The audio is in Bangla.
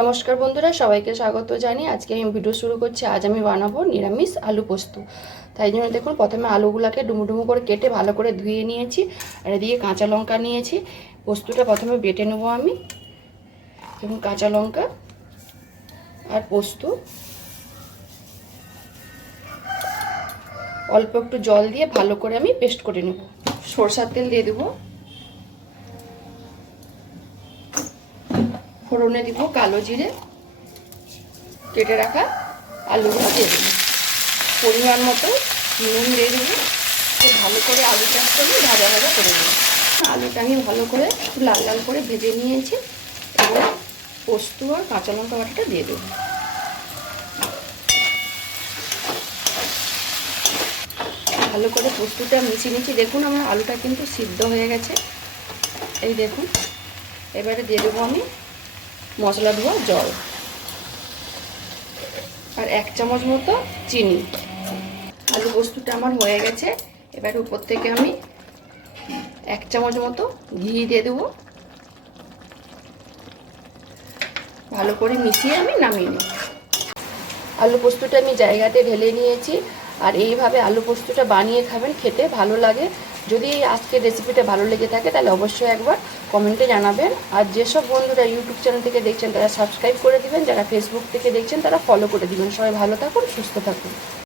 নমস্কার বন্ধুরা, সবাইকে স্বাগত জানিয়ে আজকে আমি ভিডিও শুরু করছি। আজ আমি বানাবো নিরামিষ আলু পোস্ত। তাই জন্য দেখুন, প্রথমে আলুগুলোকে ডুমো ডুমো করে কেটে ভালো করে ধুয়ে নিয়েছি। আর এদিকে কাঁচা লঙ্কা নিয়েছি। পোস্তটা প্রথমে বেটে নেবো আমি। দেখুন, কাঁচা লঙ্কা আর পোস্ত অল্প একটু জল দিয়ে ভালো করে আমি পেস্ট করে নেব। সরষের তেল দিয়ে দেবো, ফোড়নে দিব কালো জিরে, কেটে রাখা আলুগুলো দিয়ে দেবো, পরিমাণ মতো নুন দিয়ে দেবো। ভালো করে আলুটা আমি ভাজা ভাজা করে দেবো। আলুটা আমি ভালো করে লাল লাল করে ভেজে নিয়েছি। এবার পোস্ত আর কাঁচা লঙ্কা বাটাটা দিয়ে দেবো। ভালো করে পোস্তটা মিশিয়ে নিচ্ছি। দেখুন, আমার আলুটা কিন্তু সিদ্ধ হয়ে গেছে। এই দেখুন, এবারে দিয়ে দেবো আমি মশলা ধোয়া জল আর 1 চামচ মতো চিনি। আলু পোস্তটা আমার হয়ে গেছে। এবার উপর থেকে আমি 1 চামচ মতো ঘি দিয়ে দেবো। ভালো করে মিশিয়ে আমি নামিয়ে নিই। আলু পোস্তটা আমি জায়গাতে ঢেলে নিয়েছি। আর এইভাবে আলু পোস্তটা বানিয়ে খাবেন, খেতে ভালো লাগে। যদি আজকের রেসিপিটা ভালো লেগে থাকে তাহলে অবশ্যই একবার কমেন্টে জানাবেন। আর যেসব বন্ধুরা ইউটিউব চ্যানেল থেকে দেখছেন তারা সাবস্ক্রাইব করে দিবেন, যারা ফেসবুক থেকে দেখছেন তারা ফলো করে দিবেন। সবাই ভালো থাকুন, সুস্থ থাকুন।